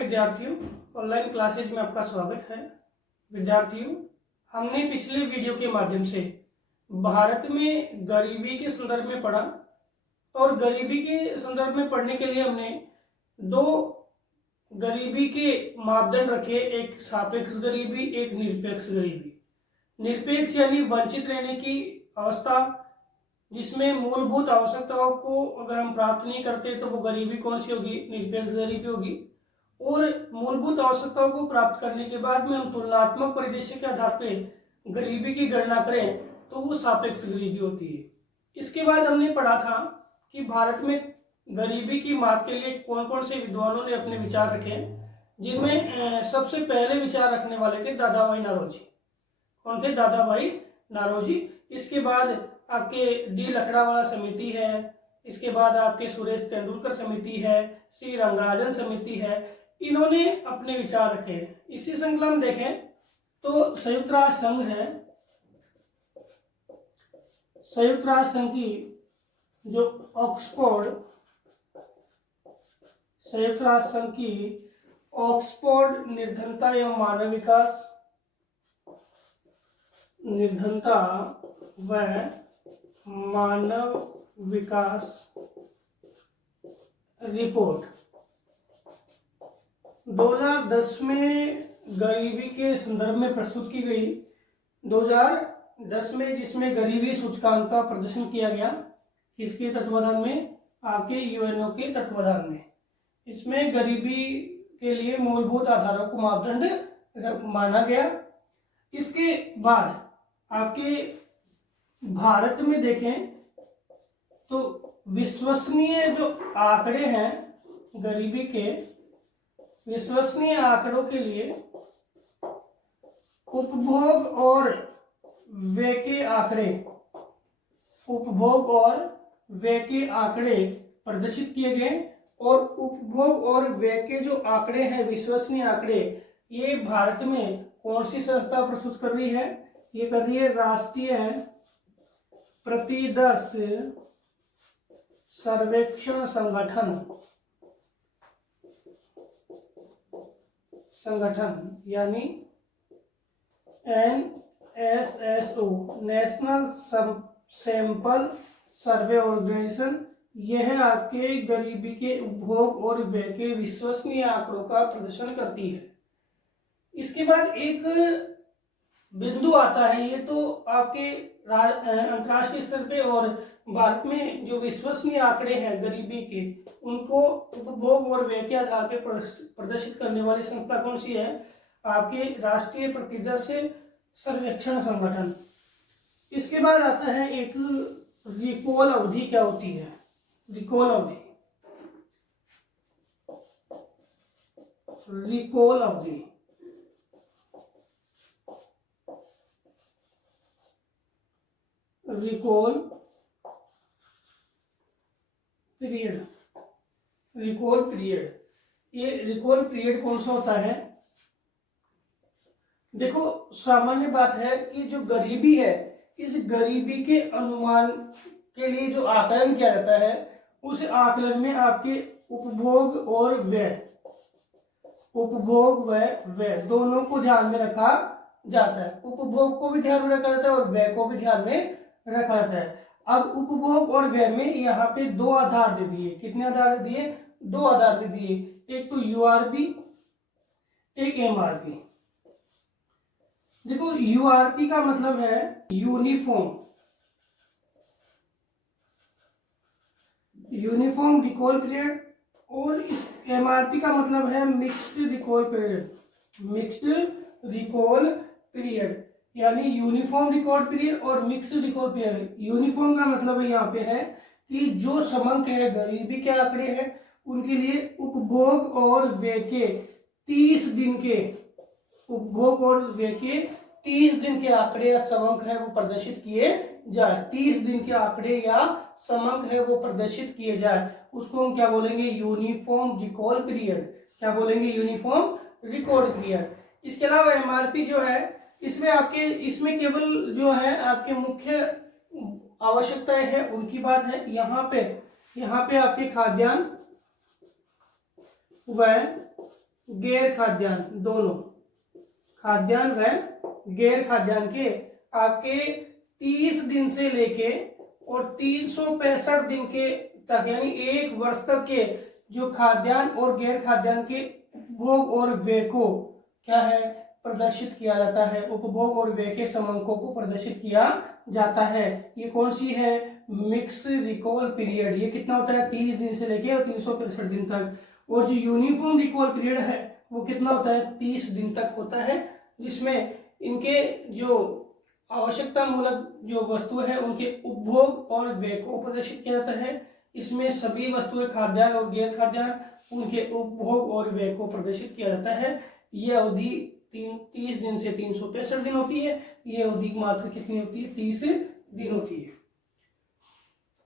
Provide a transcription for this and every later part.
विद्यार्थियों, online classes में आपका स्वागत है। विद्यार्थियों, हमने पिछले वीडियो के माध्यम से भारत में गरीबी के संदर्भ में पढ़ा और गरीबी के संदर्भ में पढ़ने के लिए हमने दो गरीबी के मापदंड रखे, एक सापेक्ष गरीबी, एक निरपेक्ष गरीबी। निरपेक्ष यानी वंचित रहने की अवस्था, जिसमें मूलभूत आवश्यकताओं को अगर हम प्राप्त नहीं करते तो वो गरीबी कौन सी होगी? निरपेक्ष गरीबी होगी। और मूलभूत आवश्यकताओं को प्राप्त करने के बाद में हम तुलनात्मक परिदृश्य के आधार पर गरीबी की गणना करें तो वो सापेक्ष गरीबी होती है। इसके बाद हमने पढ़ा था कि भारत में गरीबी की माप के लिए कौन कौन से विद्वानों ने अपने विचार रखे, जिनमें सबसे पहले विचार रखने वाले थे दादाभाई नारोजी। कौन थे? दादाभाई नारोजी। इसके बाद आपके डी लकड़ावाला समिति है, इसके बाद आपके सुरेश तेंदुलकर समिति है, सी रंगराजन समिति है। इन्होंने अपने विचार रखे हैं। इसी श्रृंखला में देखें तो संयुक्त राष्ट्र संघ है, संयुक्त राष्ट्र संघ की जो संयुक्त राष्ट्र संघ की ऑक्सफोर्ड निर्धनता एवं मानव विकास, निर्धनता व मानव विकास रिपोर्ट 2010 में गरीबी के संदर्भ में प्रस्तुत की गई। 2010 में जिसमें गरीबी सूचकांक का प्रदर्शन किया गया, किसके तत्वाधान में? आपके यूएनओ के तत्वाधान में। इसमें गरीबी के लिए मूलभूत आधारों को मापदंड माना गया। इसके बाद आपके भारत में देखें तो विश्वसनीय जो आंकड़े हैं गरीबी के, विश्वसनीय आंकड़ों के लिए उपभोग और व्यय के आंकड़े, उपभोग और व्यय के आंकड़े प्रदर्शित किए गए। और उपभोग और व्यय के जो आंकड़े हैं, विश्वसनीय आंकड़े, ये भारत में कौन सी संस्था प्रस्तुत कर रही है? ये कर रही है राष्ट्रीय प्रतिदर्श सर्वेक्षण संगठन यानी NSSO, national sample survey organisation. यह आपके गरीबी के उपभोग और व्यय के विश्वसनीय आंकड़ों का प्रदर्शन करती है। इसके बाद एक बिंदु आता है, ये तो आपके अंतर्राष्ट्रीय स्तर पे और भारत में जो विश्वसनीय आंकड़े हैं गरीबी के, उनको उपभोग और व्यय के आधार पर प्रदर्शित करने वाली संस्था कौन सी है? आपके राष्ट्रीय प्रतिदर्श सर्वेक्षण संगठन। इसके बाद आता है एक रिकॉल अवधि। क्या होती है रिकॉल अवधि? रिकॉल अवधि रिकॉल पीरियड, रिकॉल पीरियड। ये रिकॉल पीरियड कौन सा होता है? देखो, सामान्य बात है कि जो गरीबी है, इस गरीबी के अनुमान के लिए जो आकलन किया जाता है, उस आकलन में आपके उपभोग और व्यय, उपभोग व व्यय दोनों को ध्यान में रखा जाता है। उपभोग को भी ध्यान में रखा जाता है और व्यय को भी ध्यान में रखा जाता है। अब उपभोग और व्यय में यहाँ पे दो आधार दे दिए। कितने आधार दे दिए? दो आधार दे दिए, एक तो यूआरपी, एक एमआरपी। देखो, यूआरपी का मतलब है यूनिफॉर्म रिकॉल पीरियड, और इस एमआरपी का मतलब है mixed recall period, mixed recall period यानी यूनिफॉर्म रिकॉर्ड पीरियड और मिक्स्ड रिकॉर्ड पीरियड। यूनिफॉर्म का मतलब है यहाँ पे है कि जो समंक है गरीबी के आंकड़े हैं, उनके लिए उपभोग और व्यय के 30 दिन के, उपभोग और व्यय के 30 दिन के आंकड़े या समंक है वो प्रदर्शित किए जाए। 30 दिन के आंकड़े या समंक है वो प्रदर्शित किए जाए, उसको हम क्या बोलेंगे? Uniform recall period. क्या बोलेंगे? Uniform record period. इसके अलावा एमआरपी जो है, इसमें केवल जो है आपके मुख्य आवश्यकताएं है उनकी बात है। यहाँ पे आपके खाद्यान्न व गैर खाद्यान्न, दोनों खाद्यान्न व गैर खाद्यान्न के आपके 30 दिन से लेके और 365 दिन के तक, यानी 1 वर्ष तक के जो खाद्यान्न और गैर खाद्यान्न के उपभोग और व्यय को क्या है प्रदर्शित किया जाता है, उपभोग और व्यय के समंकों को प्रदर्शित किया जाता है। ये कौन सी है, मिक्स रिकॉल पीरियड। ये कितना होता है 30 दिन से लेके और 365 दिन तक। और जो यूनिफॉर्म रिकॉल पीरियड है वो कितना होता है 30 दिन तक होता है, जिसमें इनके जो आवश्यकता मूलक जो वस्तु है उनके उपभोग और व्यय को प्रदर्शित किया जाता है। इसमें सभी वस्तुएं खाद्यान्न और गैर खाद्यान्न उनके उपभोग और व्यय को प्रदर्शित किया जाता है। ये अवधि 30 दिन से 365 दिन होती है। ये अवधि मात्र कितनी होती है 30 दिन होती है।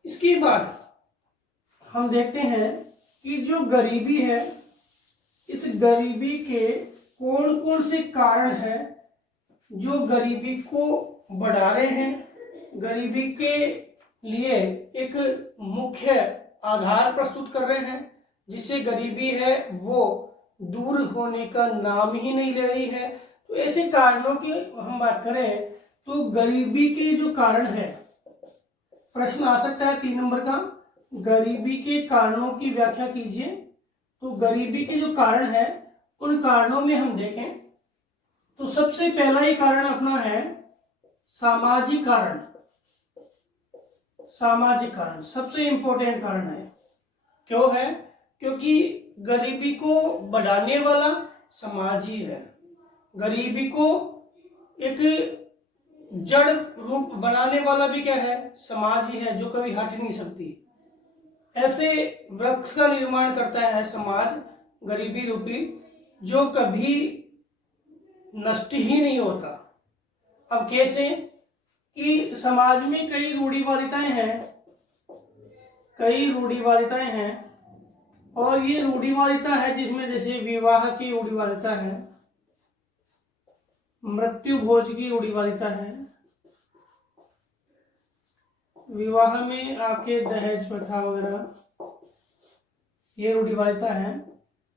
इसके बाद हम देखते हैं कि जो गरीबी है, इस गरीबी के कौन कौन से कारण हैं जो गरीबी को बढ़ा रहे हैं, गरीबी के लिए एक मुख्य आधार प्रस्तुत कर रहे हैं, जिससे गरीबी है वो दूर होने का नाम ही नहीं ले रही है। तो ऐसे कारणों की हम बात करें तो गरीबी के जो कारण है, प्रश्न आ सकता है 3 नंबर का, गरीबी के कारणों की व्याख्या कीजिए। तो गरीबी के जो कारण है उन कारणों में हम देखें तो सबसे पहला ही कारण अपना है सामाजिक कारण। सामाजिक कारण सबसे इंपॉर्टेंट कारण है। क्यों है? क्योंकि गरीबी को बढ़ाने वाला समाज ही है। गरीबी को एक जड़ रूप बनाने वाला भी क्या है, समाज ही है, जो कभी हट नहीं सकती। ऐसे वृक्ष का निर्माण करता है समाज, गरीबी रूपी, जो कभी नष्ट ही नहीं होता। अब कैसे कि समाज में कई रूढ़िवादिताएं हैं, कई रूढ़िवादिताएं हैं, और ये रूढ़िवादिता है जिसमें जैसे विवाह की रूढ़िवादिता है, मृत्यु भोज की रूढ़िवादिता है, विवाह में आपके दहेज प्रथा वगैरह ये रूढ़िवादिता है।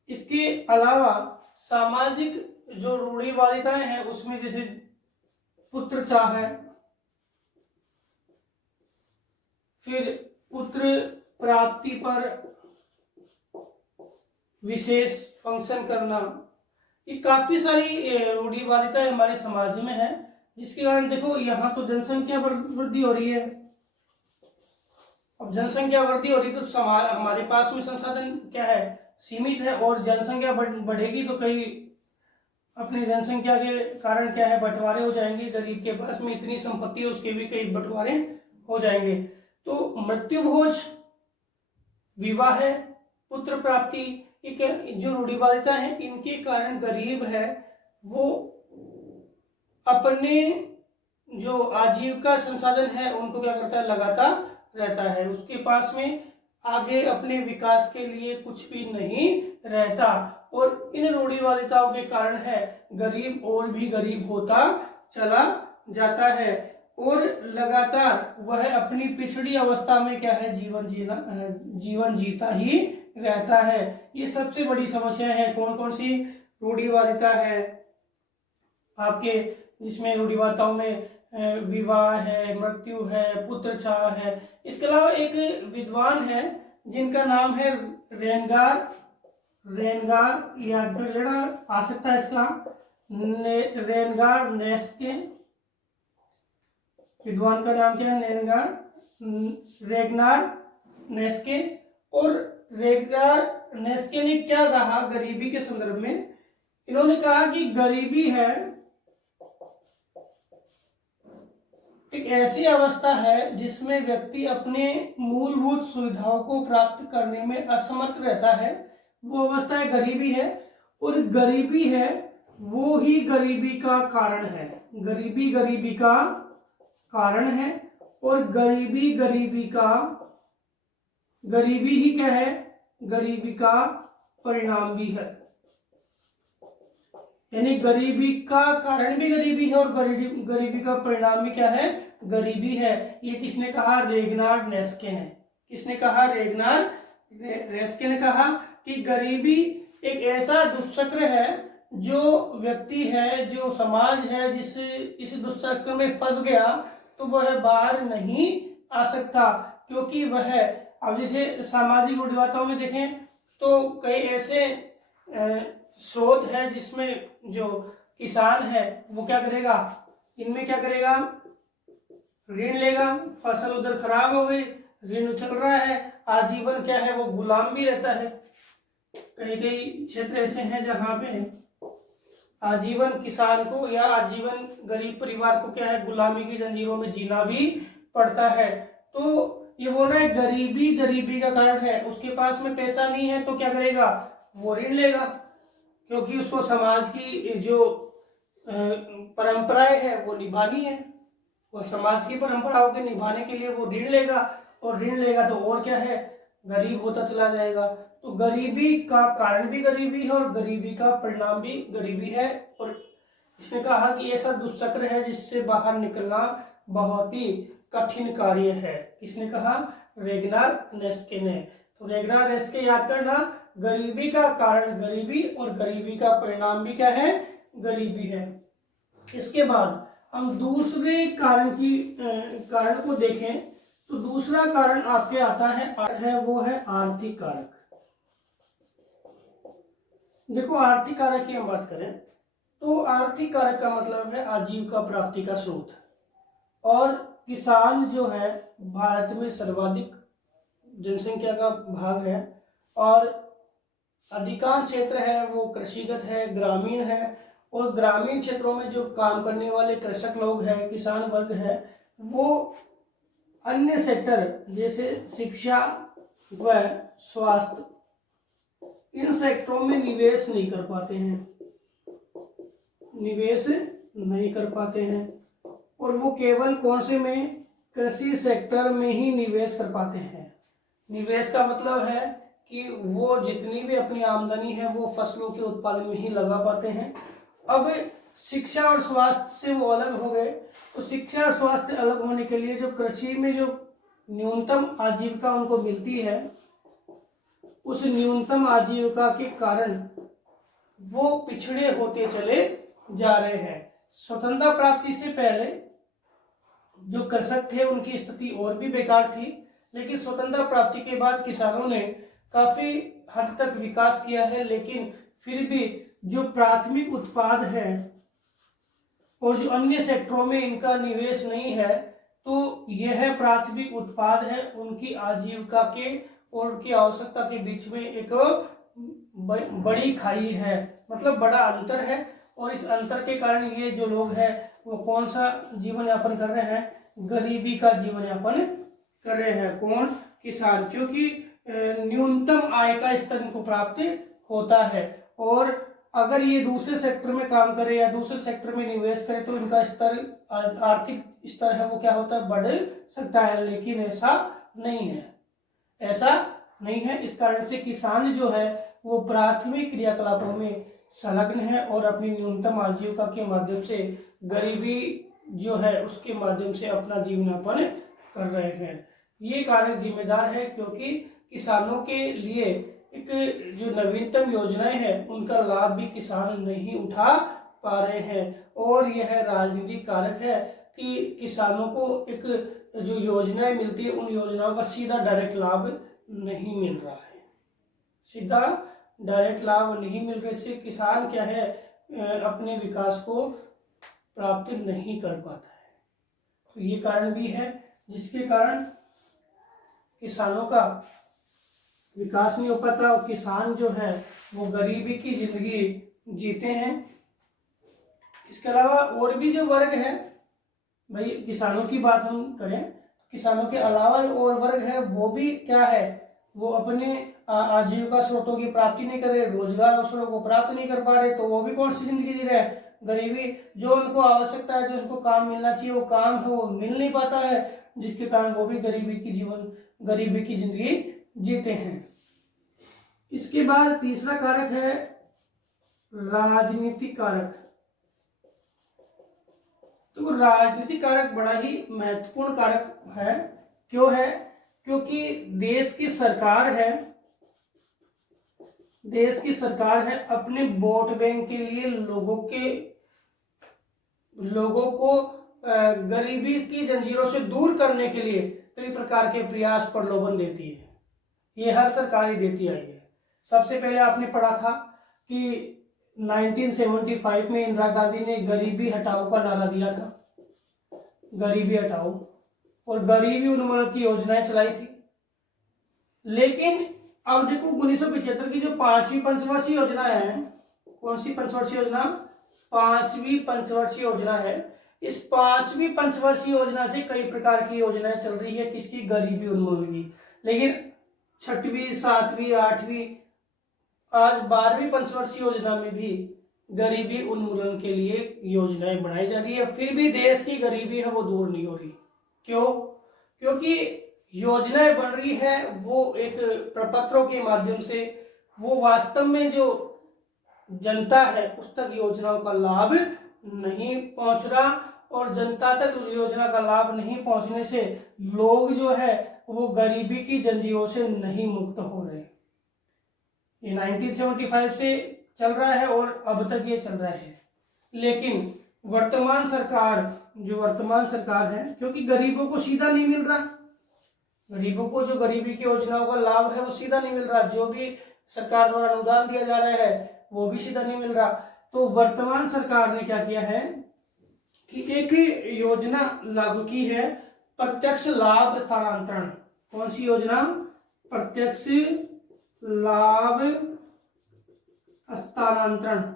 इसके अलावा सामाजिक जो रूढ़िवादिताएं हैं उसमें जैसे पुत्र चाह है, फिर पुत्र प्राप्ति पर विशेष फंक्शन करना, ये काफी सारी रूढ़िवादिताएं हमारे समाज में है, जिसके कारण देखो यहाँ तो जनसंख्या वृद्धि हो रही है। अब जनसंख्या वृद्धि हो रही तो समाज, हमारे पास में संसाधन क्या है, सीमित है, और जनसंख्या बढ़ेगी तो कई अपनी जनसंख्या के कारण क्या है बंटवारे हो जाएंगे। गरीब के पास में इतनी संपत्ति है उसके भी कई बंटवारे हो जाएंगे। तो मृत्यु भोज, विवाह है, पुत्र प्राप्ति, एक जो रूढ़िवादिता है, इनके कारण गरीब है वो अपने जो आजीविका संसाधन है उनको क्या करता है, लगाता रहता है। उसके पास में आगे अपने विकास के लिए कुछ भी नहीं रहता, और इन रूढ़िवादिताओं के कारण है गरीब और भी गरीब होता चला जाता है, और लगातार वह अपनी पिछड़ी अवस्था में क्या है जीवन जीता ही रहता है। ये सबसे बड़ी समस्या है। कौन कौन सी रूढ़िवादिता है आपके, जिसमें रूढ़िवादिताओं में विवाह है, मृत्यु है, पुत्र चाह है। इसके अलावा एक विद्वान है जिनका नाम है रेनगार या लेना आ सकता है इसका, रेनगार नेस्के। विद्वान का नाम क्या है, रेगनार नेस्के। और रेगनार नेस्के ने क्या कहा गरीबी के संदर्भ में, इन्होंने कहा कि गरीबी है एक ऐसी अवस्था है जिसमें व्यक्ति अपने मूलभूत सुविधाओं को प्राप्त करने में असमर्थ रहता है, वो अवस्था है गरीबी है। और गरीबी है वो ही गरीबी का कारण है। गरीबी गरीबी का कारण है, और गरीबी ही क्या है, गरीबी का परिणाम भी है। यानी गरीबी का कारण भी गरीबी है और गरीबी का परिणाम भी क्या है, गरीबी है। ये किसने कहा, रेगनार नेस्के ने। किसने कहा, रेगनार नेस्के ने कहा कि गरीबी एक ऐसा दुष्चक्र है जो व्यक्ति है, जो समाज है, जिस इस दुष्चक्र में फंस गया तो वह बाहर नहीं आ सकता, क्योंकि वह, अब जैसे सामाजिक रूढ़िवादिताओं में देखें तो कई ऐसे स्रोत है जिसमें जो किसान है वो क्या करेगा, इनमें क्या करेगा, ऋण लेगा, फसल उधर खराब हो गई, ऋण चल रहा है, आजीवन क्या है वो गुलाम भी रहता है। कई कई क्षेत्र ऐसे हैं जहां पे आजीवन किसान को या आजीवन गरीब परिवार को क्या है, गुलामी की जंजीरों में जीना भी पड़ता है। तो ये बोल रहा है गरीबी गरीबी का कारण है, उसके पास में पैसा नहीं है तो क्या करेगा, वो ऋण लेगा, क्योंकि उसको समाज की जो परंपराएं है वो निभानी है, और समाज की परंपराओं के निभाने के लिए वो ऋण लेगा, और ऋण लेगा तो और क्या है, गरीब होता चला जाएगा। तो गरीबी का कारण भी गरीबी है और गरीबी का परिणाम भी गरीबी है। और इसने कहा कि ऐसा दुष्चक्र है जिससे बाहर निकलना बहुत ही कठिन कार्य है। किसने कहा, रेगनार नेस्के ने। तो रेगनार नेस्के याद करना, गरीबी का कारण गरीबी और गरीबी का परिणाम भी क्या है, गरीबी है। इसके बाद हम दूसरे कारण को देखें तो दूसरा कारण आपके आता है वो है आर्थिक कारक। देखो आर्थिक कारक की हम बात करें तो आर्थिक कारक का मतलब है आजीविका प्राप्ति का स्रोत, और किसान जो है भारत में सर्वाधिक जनसंख्या का भाग है, और अधिकांश क्षेत्र है वो कृषिगत है, ग्रामीण है, और ग्रामीण क्षेत्रों में जो काम करने वाले कृषक लोग हैं, किसान वर्ग है, वो अन्य सेक्टर जैसे शिक्षा व स्वास्थ्य, इन सेक्टरों में निवेश नहीं कर पाते हैं, और वो केवल कौन से में, कृषि सेक्टर में ही निवेश कर पाते हैं। निवेश का मतलब है कि वो जितनी भी अपनी आमदनी है वो फसलों के उत्पादन में ही लगा पाते हैं। अब शिक्षा और स्वास्थ्य से वो अलग हो गए, तो शिक्षा और स्वास्थ्य से अलग होने के लिए जो कृषि में जो न्यूनतम आजीविका उनको मिलती है, उस न्यूनतम आजीविका के कारण वो पिछड़े होते चले जा रहे हैं। स्वतंत्रता प्राप्ति से पहले जो कृषक थे उनकी स्थिति और भी बेकार थी, लेकिन स्वतंत्रता प्राप्ति के बाद किसानों ने काफी हद तक विकास किया है, लेकिन फिर भी जो प्राथमिक उत्पाद है और जो अन्य सेक्टरों में इनका निवेश नहीं है, तो यह प्राथमिक उत्पाद है उनकी आजीविका के और उनकी आवश्यकता के बीच में एक बड़ी खाई है, मतलब बड़ा अंतर है। और इस अंतर के कारण ये जो लोग हैं वो कौन सा जीवन यापन कर रहे हैं, गरीबी का जीवन यापन कर रहे हैं। कौन, किसान, क्योंकि न्यूनतम आय का स्तर इनको प्राप्त होता है, और अगर ये दूसरे सेक्टर में काम करे या दूसरे सेक्टर में निवेश करे तो इनका स्तर, आर्थिक स्तर है वो क्या होता है, बढ़ सकता है, लेकिन ऐसा नहीं है। इस कारण से किसान जो है वो प्राथमिक क्रियाकलापों में संलग्न है और अपनी न्यूनतम आजीविका के माध्यम से गरीबी जो है उसके माध्यम से अपना जीवनयापन कर रहे हैं। ये कारक जिम्मेदार है, क्योंकि किसानों के लिए एक जो नवीनतम योजनाएं हैं उनका लाभ भी किसान नहीं उठा पा रहे हैं, और यह राजनीतिक कारक है कि किसानों को एक जो योजनाएं मिलती है उन योजनाओं का सीधा डायरेक्ट लाभ नहीं मिल रहा है, इससे किसान क्या है, अपने विकास को प्राप्त नहीं कर पाता है। तो ये कारण भी है जिसके कारण किसानों का विकास नहीं हो पाता और किसान जो है वो गरीबी की जिंदगी जीते हैं। इसके अलावा और भी जो वर्ग है, भाई किसानों की बात हम करें, किसानों के अलावा और वर्ग है वो भी क्या है, वो अपने आजीविका स्रोतों की प्राप्ति नहीं कर रहे, रोजगार अवसरों को प्राप्त नहीं कर पा रहे, तो वो भी कौन सी जिंदगी जी रहे हैं, गरीबी। जो उनको आवश्यकता है, जो उनको काम मिलना चाहिए वो काम है वो मिल नहीं पाता है, जिसके कारण वो भी गरीबी की जिंदगी जीते हैं। इसके बाद तीसरा कारक है राजनीतिक कारक। तो राजनीतिक कारक बड़ा ही महत्वपूर्ण कारक है। क्यों है? क्योंकि देश की सरकार है, देश की सरकार है अपने वोट बैंक के लिए लोगों को गरीबी की जंजीरों से दूर करने के लिए कई प्रकार के प्रयास प्रलोभन देती है। ये हर सरकार ही देती आई है। सबसे पहले आपने पढ़ा था कि 1975 में इंदिरा गांधी ने गरीबी हटाओ का नारा दिया था, गरीबी हटाओ, और गरीबी उन्मूलन की योजनाएं चलाई थी। लेकिन अब देखो 1975 की जो 5वीं पंचवर्षीय योजना है, कौन सी पंचवर्षीय योजना? 5वीं पंचवर्षीय योजना है। इस 5वीं पंचवर्षीय योजना से कई प्रकार की योजनाएं चल रही है, किसकी? गरीबी उन्मूलन की। लेकिन 6वीं, 7वीं, 8वीं, आज 12वीं पंचवर्षीय योजना में भी गरीबी उन्मूलन के लिए योजनाएं बनाई जा रही है। फिर भी देश की गरीबी है वो दूर नहीं हो रही। क्यों? क्योंकि योजनाएं बन रही है वो एक प्रपत्रों के माध्यम से, वो वास्तव में जो जनता है उस तक योजनाओं का लाभ नहीं पहुंच रहा, और जनता तक योजना का लाभ नहीं पहुंचने से लोग जो है वो गरीबी की जंजीरों से नहीं मुक्त हो रहे। ये 1975 से चल रहा है और अब तक ये चल रहा है। लेकिन वर्तमान सरकार है, क्योंकि गरीबों को सीधा नहीं मिल रहा, गरीबों को जो गरीबी की योजनाओं का लाभ है वो सीधा नहीं मिल रहा, जो भी सरकार द्वारा अनुदान दिया जा रहा है वो भी सीधा नहीं मिल रहा। तो वर्तमान सरकार ने क्या किया है कि एक योजना लागू की है, प्रत्यक्ष लाभ स्थानांतरण। कौन सी योजना? प्रत्यक्ष लाभ स्थानांतरण।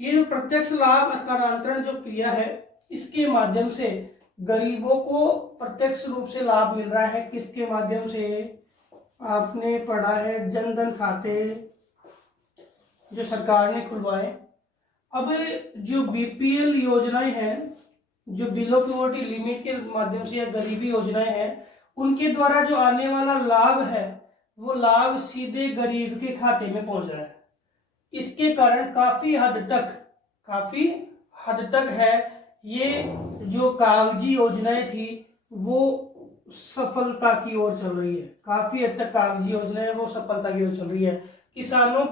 ये जो प्रत्यक्ष लाभ स्थानांतरण जो क्रिया है, इसके माध्यम से गरीबों को प्रत्यक्ष रूप से लाभ मिल रहा है। किसके माध्यम से? आपने पढ़ा है जनधन खाते जो सरकार ने खुलवाए। अब जो बीपीएल योजनाएं हैं, जो बिलो पॉवर्टी लिमिट के माध्यम से या गरीबी योजनाएं हैं, उनके द्वारा जो आने वाला लाभ है वो लाभ सीधे गरीब के खाते में पहुंच रहा है। इसके कारण काफी हद तक है ये जो कागजी योजनाएं थी वो सफलता की ओर चल रही है। काफी हद तक कागजी योजनाएं वो सफलता की ओर चल रही है। किसानों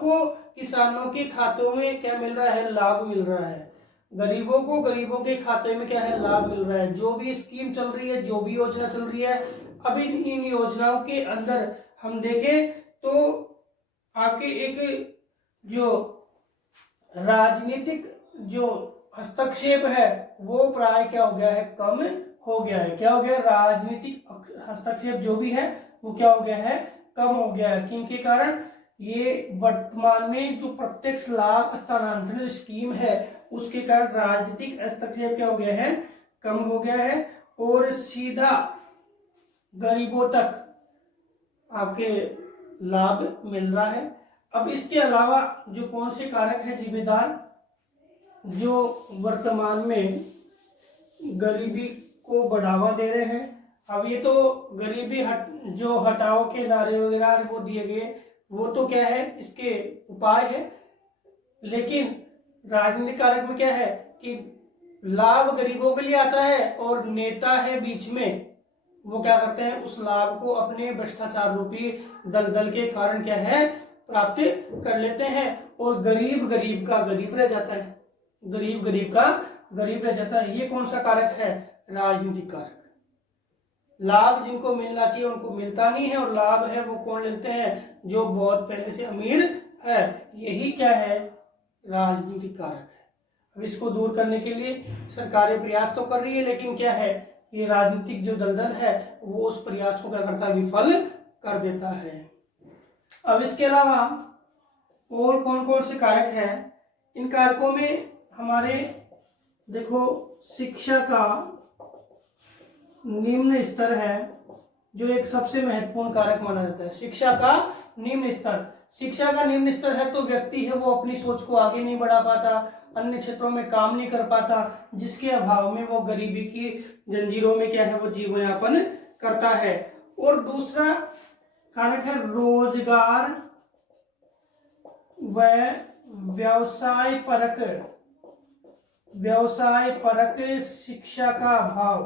के खातों में क्या मिल रहा है? लाभ मिल रहा है। गरीबों के खाते में क्या है? लाभ मिल रहा है। जो भी स्कीम चल रही है, जो भी योजना चल रही है, अब इन योजनाओं के अंदर हम देखें तो आपके एक जो राजनीतिक जो हस्तक्षेप है वो प्राय क्या हो गया है? कम हो गया है। क्या हो गया? राजनीतिक हस्तक्षेप जो भी है वो क्या हो गया है? कम हो गया है। किनके कारण? ये वर्तमान में जो प्रत्यक्ष लाभ स्थानांतरण स्कीम है उसके कारण राजनीतिक हस्तक्षेप क्या हो गया है? कम हो गया है, और सीधा गरीबों तक आपके लाभ मिल रहा है। अब इसके अलावा जो कौन से कारक है जिम्मेदार, जो वर्तमान में गरीबी को बढ़ावा दे रहे हैं? अब ये तो गरीबी जो हटाओ के नारे वगैरह वो दिए गए, वो तो क्या है? इसके उपाय है। लेकिन राजनीतिक कारक में क्या है कि लाभ गरीबों के लिए आता है और नेता है बीच में, वो क्या करते हैं? उस लाभ को अपने भ्रष्टाचार रूपी दलदल के कारण क्या है? प्राप्त कर लेते हैं, और गरीब का गरीब रह जाता है। गरीब का गरीब रह जाता है। ये कौन सा कारक है? राजनीतिक कारक। लाभ जिनको मिलना चाहिए उनको मिलता नहीं है, और लाभ है वो कौन लेते हैं? जो बहुत पहले से अमीर है। यही क्या है? राजनीतिक कारक है। अब इसको दूर करने के लिए सरकारें प्रयास तो कर रही है, लेकिन क्या है? ये राजनीतिक जो दलदल है वो उस प्रयास को क्या करता है? विफल कर देता है। अब इसके अलावा और कौन कौन से कारक हैं? इन कारकों में हमारे देखो शिक्षा का निम्न स्तर है जो एक सबसे महत्वपूर्ण कारक माना जाता है। शिक्षा का निम्न स्तर है तो व्यक्ति है वो अपनी सोच को आगे नहीं बढ़ा पाता, अन्य क्षेत्रों में काम नहीं कर पाता, जिसके अभाव में वो गरीबी की जंजीरों में क्या है? वो जीवन यापन करता है। और दूसरा कारक है रोजगार व व्यवसाय परक शिक्षा का अभाव।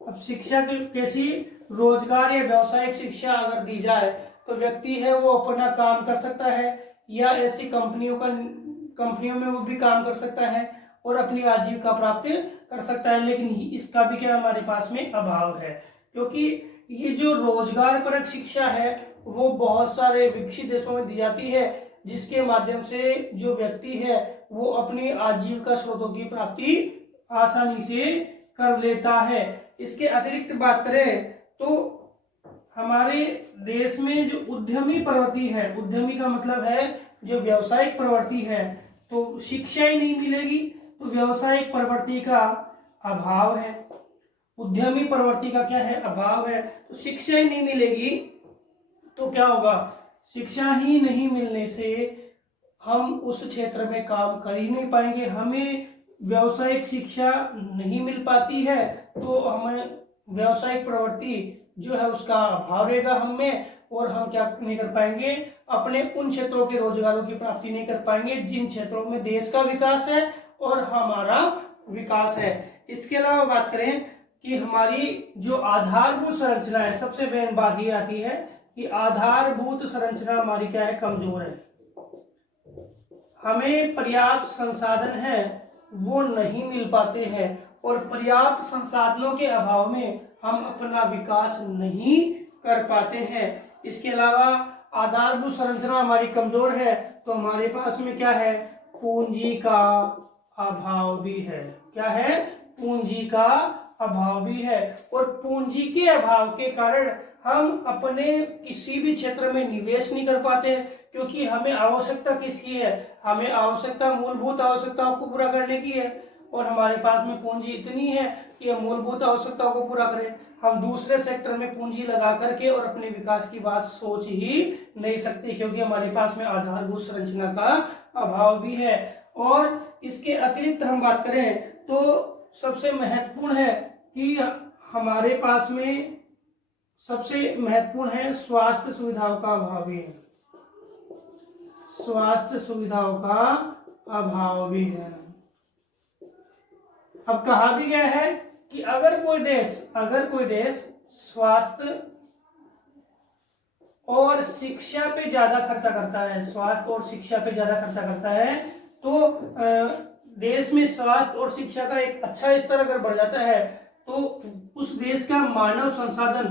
अब शिक्षा कैसी, रोजगार या व्यावसायिक शिक्षा अगर दी जाए तो व्यक्ति है वो अपना काम कर सकता है, या ऐसी कंपनियों में वो भी काम कर सकता है और अपनी आजीविका प्राप्त कर सकता है। लेकिन इसका भी क्या हमारे पास में अभाव है, क्योंकि ये जो रोजगार परक शिक्षा है वो बहुत सारे विकसित देशों में दी जाती है, जिसके माध्यम से जो व्यक्ति है वो अपनी आजीविका स्रोतों की प्राप्ति आसानी से कर लेता है। इसके अतिरिक्त बात करें तो हमारे देश में जो उद्यमी प्रवृत्ति है, उद्यमी का मतलब है जो व्यावसायिक प्रवृत्ति है, तो शिक्षा ही नहीं मिलेगी तो व्यावसायिक प्रवृत्ति का अभाव है। उद्यमी प्रवृत्ति का क्या है, अभाव है। तो शिक्षा ही नहीं मिलेगी तो क्या होगा, शिक्षा ही नहीं मिलने से हम उस क्षेत्र में काम कर ही नहीं पाएंगे। हमें व्यावसायिक शिक्षा नहीं मिल पाती है तो हमें व्यावसायिक प्रवृत्ति जो है उसका अभाव रहेगा हमें, और हम क्या नहीं कर पाएंगे, अपने उन क्षेत्रों के रोजगारों की प्राप्ति नहीं कर पाएंगे जिन क्षेत्रों में देश का विकास है और हमारा विकास है। इसके अलावा बात करें कि हमारी जो आधारभूत संरचना है, सबसे मेन बात ये आती है कि आधारभूत संरचना हमारी क्या है, कमजोर है। हमें पर्याप्त संसाधन है वो नहीं मिल पाते हैं, और पर्याप्त संसाधनों के अभाव में हम अपना विकास नहीं कर पाते हैं। इसके अलावा आधारभूत संरचना हमारी कमजोर है तो हमारे पास में क्या है, पूंजी का अभाव भी है। क्या है, पूंजी का अभाव भी है, और पूंजी के अभाव के कारण हम अपने किसी भी क्षेत्र में निवेश नहीं कर पाते, क्योंकि हमें आवश्यकता किसकी है, हमें आवश्यकता मूलभूत आवश्यकताओं को पूरा करने की है, और हमारे पास में पूंजी इतनी है कि हम मूलभूत आवश्यकताओं को पूरा करें। हम दूसरे सेक्टर में पूंजी लगा करके और अपने विकास की बात सोच ही नहीं सकते, क्योंकि हमारे पास में आधारभूत संरचना का अभाव भी है। और इसके अतिरिक्त हम बात करें तो सबसे महत्वपूर्ण है कि हमारे पास में सबसे महत्वपूर्ण है स्वास्थ्य सुविधाओं का अभाव भी है। स्वास्थ्य सुविधाओं का अभाव भी है। अब कहा भी गया है कि अगर कोई देश स्वास्थ्य और शिक्षा पे ज्यादा खर्चा करता है, स्वास्थ्य और शिक्षा पे ज्यादा खर्चा करता है, तो देश में स्वास्थ्य और शिक्षा का एक अच्छा स्तर अगर बढ़ जाता है तो उस देश का मानव संसाधन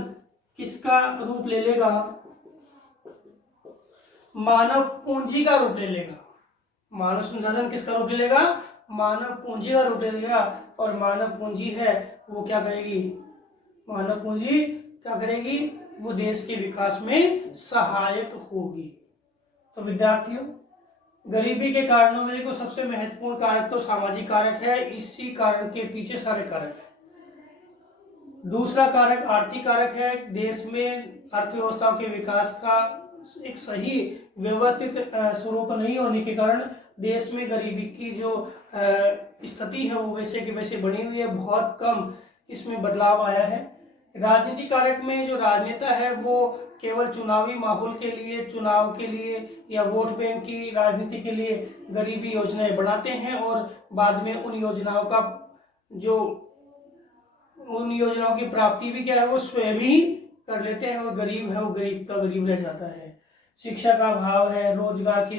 किसका रूप ले लेगा, मानव पूंजी का रूप ले लेगा। मानव संसाधन किसका रूप ले लेगा, मानव पूंजी का रूप ले लेगा। और मानव पूंजी है वो क्या करेगी, मानव पूंजी क्या करेगी, वो देश के विकास में सहायक होगी। तो विद्यार्थियों, गरीबी के कारणों में देखो सबसे महत्वपूर्ण कारक तो सामाजिक कारक है, इसी कारण के पीछे सारे कारक है। दूसरा कारक आर्थिक कारक है, देश में अर्थव्यवस्थाओं के विकास का एक सही व्यवस्थित स्वरूप नहीं होने के कारण देश में गरीबी की जो स्थिति है वो वैसे की वैसे बनी हुई है, बहुत कम इसमें बदलाव आया है। राजनीतिक कारक में जो राजनेता है वो केवल चुनावी माहौल के लिए, चुनाव के लिए या वोट बैंक की राजनीति के लिए गरीबी योजनाएं बनाते हैं और बाद में उन योजनाओं की प्राप्ति भी क्या है वो स्वयं ही कर लेते हैं, और गरीब है वो गरीब का गरीब रह जाता है। शिक्षा का अभाव है, रोजगार की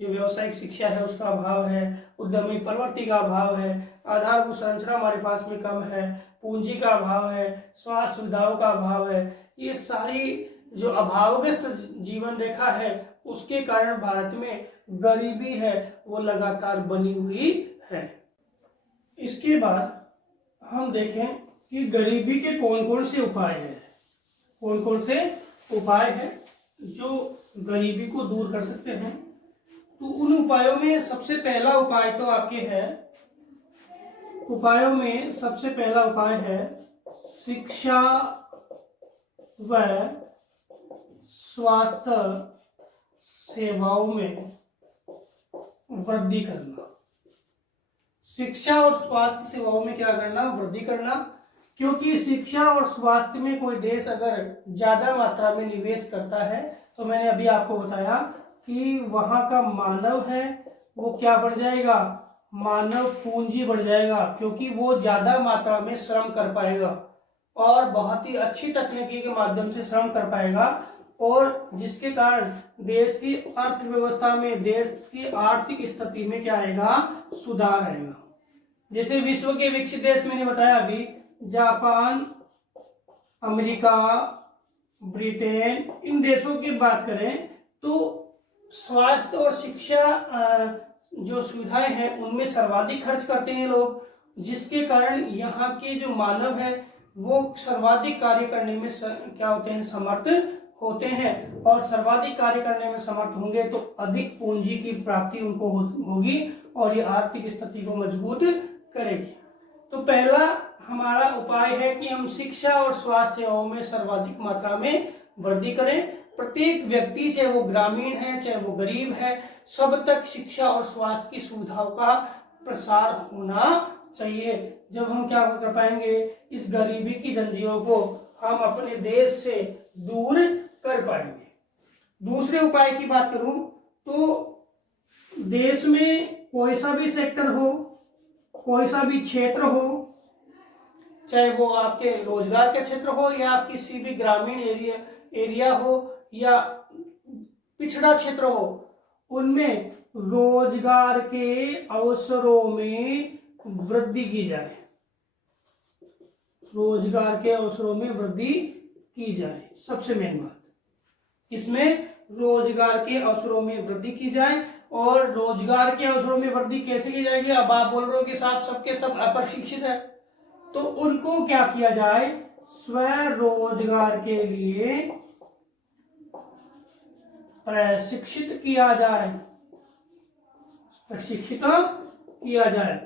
जो व्यावसायिक शिक्षा है उसका अभाव है, उद्यमी प्रवृत्ति का अभाव है, आधारभूत संरचना हमारे पास में कम है, पूंजी का अभाव है, स्वास्थ्य सुविधाओं का अभाव है। ये सारी जो अभावग्रस्त जीवन रेखा है उसके कारण भारत में गरीबी है वो लगातार बनी हुई है। इसके बाद हम देखें कि गरीबी के कौन कौन से उपाय हैं, कौन कौन से उपाय हैं जो गरीबी को दूर कर सकते हैं। तो उन उपायों में सबसे पहला उपाय तो आपके है, उपायों में सबसे पहला उपाय है शिक्षा व स्वास्थ्य सेवाओं में वृद्धि करना। शिक्षा और स्वास्थ्य सेवाओं में क्या करना, वृद्धि करना, क्योंकि शिक्षा और स्वास्थ्य में कोई देश अगर ज्यादा मात्रा में निवेश करता है तो मैंने अभी आपको बताया कि वहां का मानव है वो क्या बढ़ जाएगा, मानव पूंजी बढ़ जाएगा, क्योंकि वो ज्यादा मात्रा में श्रम कर पाएगा। और बहुत ही अच्छी तकनीकी के माध्यम से श्रम कर पाएगा, और जिसके कारण देश की अर्थव्यवस्था में, देश की आर्थिक स्थिति में क्या आएगा, सुधार आएगा। जैसे विश्व के विकसित देश मैंने बताया अभी, जापान, अमेरिका, ब्रिटेन, इन देशों की बात करें तो स्वास्थ्य और शिक्षा जो सुविधाएं हैं उनमें सर्वाधिक खर्च करते हैं लोग, जिसके कारण यहाँ के जो मानव है वो सर्वाधिक कार्य करने में क्या होते हैं, समर्थ होते हैं, और सर्वाधिक कार्य करने में समर्थ होंगे तो अधिक पूंजी की प्राप्ति उनको होगी और ये आर्थिक स्थिति को मजबूत करेगी। तो पहला हमारा उपाय है कि हम शिक्षा और स्वास्थ्य सेवाओं में सर्वाधिक मात्रा में वृद्धि करें। प्रत्येक व्यक्ति, चाहे वो ग्रामीण है चाहे वो गरीब है, सब तक शिक्षा और स्वास्थ्य की सुविधाओं का प्रसार होना चाहिए। जब हम क्या कर पाएंगे, इस गरीबी की जंजीरों को हम अपने देश से दूर कर पाएंगे। दूसरे उपाय की बात करूं तो देश में कोई सा भी सेक्टर हो, कोई सा भी क्षेत्र हो, चाहे वो आपके रोजगार के क्षेत्र हो या किसी भी ग्रामीण एरिया हो या पिछड़ा क्षेत्र हो, उनमें रोजगार के अवसरों में वृद्धि की जाए। रोजगार के अवसरों में वृद्धि की जाए, सबसे मेन बात इसमें रोजगार के अवसरों में वृद्धि की जाए। और रोजगार के अवसरों में वृद्धि कैसे की जाएगी? अब आप बोल रहे हो कि साहब सबके सब अप्रशिक्षित है, तो उनको क्या किया जाए, स्वरोजगार के लिए प्रशिक्षित किया जाए, प्रशिक्षित किया जाए।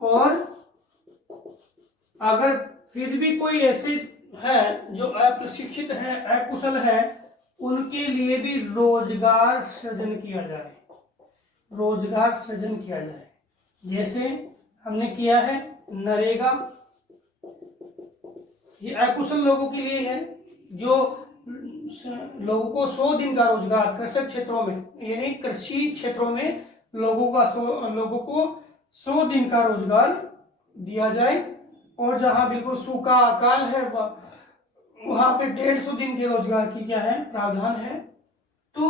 और अगर फिर भी कोई ऐसे है जो अप्रशिक्षित है, अकुशल है, उनके लिए भी रोजगार सृजन किया जाए, रोजगार सृजन किया जाए। जैसे हमने किया है नरेगा, ये अकुशल लोगों के लिए है, जो लोगों को 100 दिन का रोजगार कृषि क्षेत्रों में, यानी कृषि क्षेत्रों में लोगों को 100 दिन का रोजगार दिया जाए। और जहां बिल्कुल सूखा अकाल है वहां पे 150 दिन के रोजगार की क्या है, प्रावधान है। तो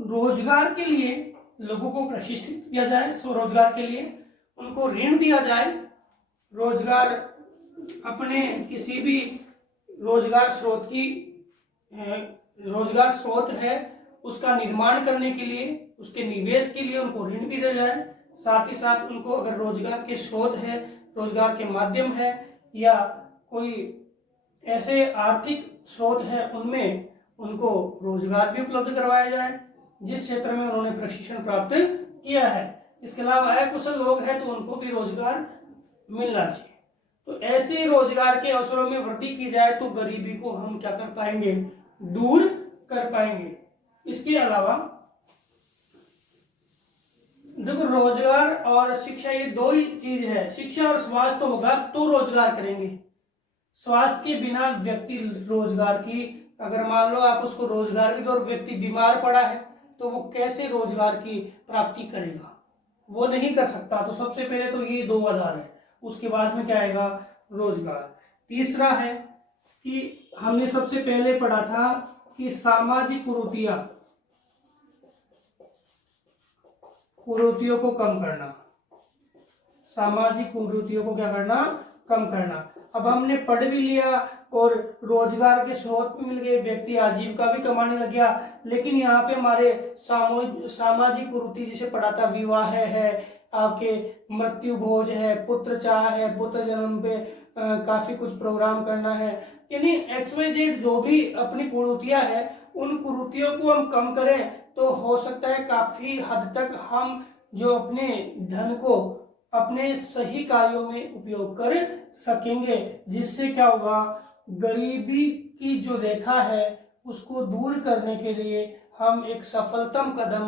रोजगार के लिए लोगों को प्रशिक्षित किया जाए, स्वरोजगार के लिए उनको ऋण दिया जाए, रोजगार अपने किसी भी रोजगार स्रोत है उसका निर्माण करने के लिए, उसके निवेश के लिए उनको ऋण भी दिया जाए। साथ ही साथ उनको अगर रोजगार के स्रोत है, रोजगार के माध्यम है या कोई ऐसे आर्थिक स्रोत है, उनमें उनको रोजगार भी उपलब्ध करवाया जाए जिस क्षेत्र में उन्होंने प्रशिक्षण प्राप्त किया है। इसके अलावा अकुशल लोग हैं तो उनको भी रोजगार मिलना चाहिए। तो ऐसे रोजगार के अवसरों में वृद्धि की जाए तो गरीबी को हम क्या कर पाएंगे, दूर कर पाएंगे। इसके अलावा देखो, रोजगार और शिक्षा ये दो ही चीज है। शिक्षा और स्वास्थ्य होगा तो रोजगार करेंगे। स्वास्थ्य के बिना व्यक्ति रोजगार की, अगर मान लो आप उसको रोजगार भी दो और व्यक्ति बीमार पड़ा है तो वो कैसे रोजगार की प्राप्ति करेगा, वो नहीं कर सकता। तो सबसे पहले तो ये दो आधार है, उसके बाद में क्या आएगा, रोजगार। तीसरा है कि हमने सबसे पहले पढ़ा था कि सामाजिक कुरीतियों को कम करना, सामाजिक कुरीतियों को क्या करना, कम करना। अब हमने पढ़ भी लिया और रोजगार के स्रोत भी मिल गए, व्यक्ति आजीविका भी कमाने लग गया, लेकिन यहाँ पे हमारे सामाजिक कुरीति जिसे पढ़ा था, विवाह है, आपके मृत्यु भोज है, पुत्र चाह है, पुत्र जन्म पे काफी कुछ प्रोग्राम करना है, यानी XYZ जो भी अपनी कुरीतियां है, उन कुरीतियों को हम कम करें तो हो सकता है काफी हद तक हम जो अपने धन को अपने सही कार्यों में उपयोग कर सकेंगे, जिससे क्या होगा, गरीबी की जो रेखा है उसको दूर करने के लिए हम एक सफलतम कदम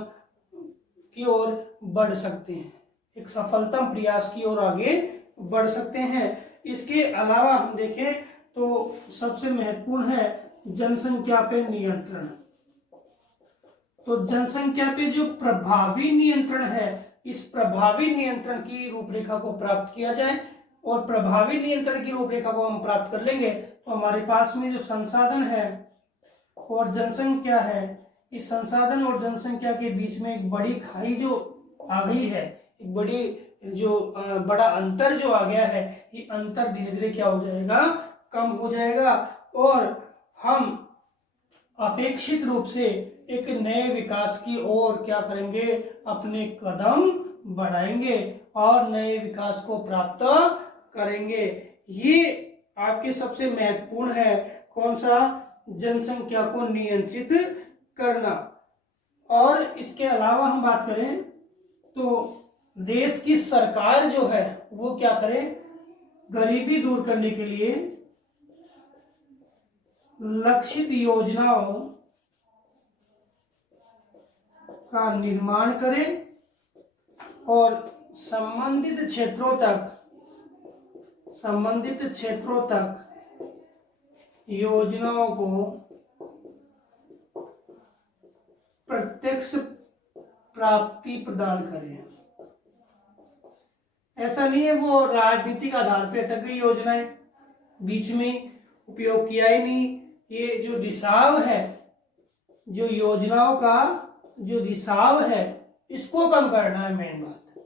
की ओर बढ़ सकते हैं, एक सफलतम प्रयास की ओर आगे बढ़ सकते हैं। इसके अलावा हम देखें तो सबसे महत्वपूर्ण है जनसंख्या पे नियंत्रण। तो जनसंख्या पे जो प्रभावी नियंत्रण है, इस प्रभावी नियंत्रण की रूपरेखा को प्राप्त किया जाए और प्रभावी नियंत्रण की रूपरेखा को हम प्राप्त कर लेंगे तो हमारे पास में जो संसाधन है और जनसंख्या है, इस संसाधन और जनसंख्या के बीच में एक बड़ी खाई जो आ गई है, एक बड़ी जो बड़ा अंतर जो आ गया है, ये अंतर धीरे धीरे क्या हो जाएगा, कम हो जाएगा और हम अपेक्षित रूप से एक नए विकास की ओर क्या करेंगे, अपने कदम बढ़ाएंगे और नए विकास को प्राप्त करेंगे। ये आपके सबसे महत्वपूर्ण है, कौन सा, जनसंख्या को नियंत्रित करना। और इसके अलावा हम बात करें तो देश की सरकार जो है वो क्या करे, गरीबी दूर करने के लिए लक्षित योजनाओं का निर्माण करे और संबंधित क्षेत्रों तक योजनाओं को प्रत्यक्ष प्राप्ति प्रदान करें। ऐसा नहीं है वो राजनीतिक आधार पर अटक गई योजनाएं, बीच में उपयोग किया ही नहीं। ये जो रिसाव है, जो योजनाओं का जो रिसाव है, इसको कम करना है मेन बात।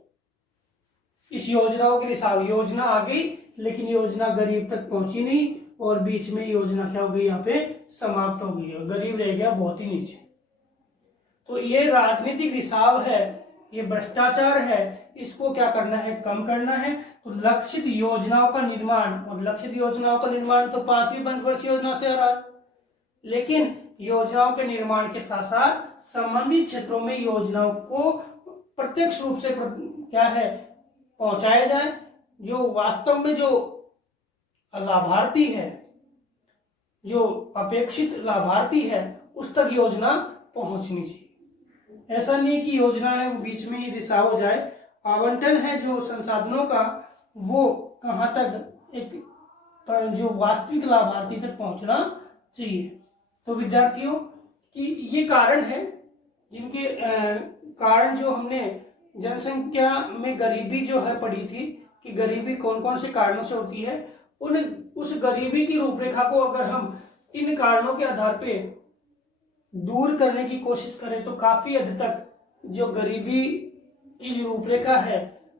इस योजनाओं के रिसाव, योजना आ गई लेकिन योजना गरीब तक पहुंची नहीं और बीच में योजना क्या हो गई, यहाँ पे समाप्त हो गई और गरीब रह गया बहुत ही नीचे। तो ये राजनीतिक रिसाव है, ये भ्रष्टाचार है, इसको क्या करना है, कम करना है। तो लक्षित योजनाओं का निर्माण, और लक्षित योजनाओं का निर्माण तो 5वीं पंचवर्षीय योजना से आ रहा है, लेकिन योजनाओं के निर्माण के साथ साथ संबंधित क्षेत्रों में योजनाओं को प्रत्यक्ष रूप से क्या है, पहुंचाया जाए। जो वास्तव में जो लाभार्थी है, जो अपेक्षित लाभार्थी है, उस तक योजना पहुंचनी चाहिए। ऐसा नहीं कि योजना है वो बीच में ही रिसाव हो जाए। आवंटन है जो संसाधनों का, वो कहाँ तक, एक जो वास्तविक लाभार्थी तक पहुंचना चाहिए। तो विद्यार्थियों की ये कारण है जिनके कारण जो हमने जनसंख्या में गरीबी जो है पढ़ी थी कि गरीबी कौन कौन से कारणों से होती है, उस गरीबी की रूपरेखा को अगर हम इन कारणों के आधार पे दूर करने की कोशिश करें तो काफी हद तक जो गरीबी की रूपरेखा है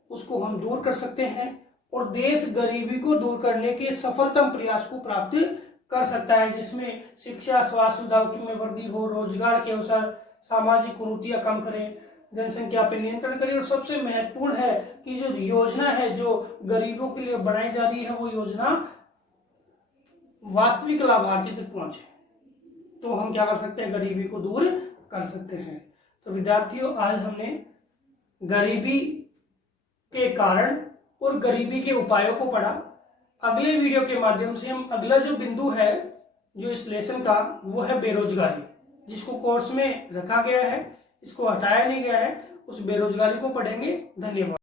उसको हम दूर कर सकते हैं और देश गरीबी को दूर करने के सफलतम प्रयास को प्राप्त कर सकता है, जिसमें शिक्षा, स्वास्थ्य सुविधाओं में वृद्धि हो, रोजगार के अवसर, सामाजिक कुरीतियां कम करें, जनसंख्या पर नियंत्रण करें और सबसे महत्वपूर्ण है कि जो योजना है जो गरीबों के लिए बनाई जा रही है वो योजना वास्तविक लाभार्थी तक पहुंचे, तो हम क्या कर सकते हैं, गरीबी को दूर कर सकते हैं। तो विद्यार्थियों, आज हमने गरीबी के कारण और गरीबी के उपायों को पढ़ा। अगले वीडियो के माध्यम से हम अगला जो बिंदु है जो इस लेसन का, वो है बेरोजगारी, जिसको कोर्स में रखा गया है, इसको हटाया नहीं गया है, उस बेरोजगारी को पढ़ेंगे। धन्यवाद।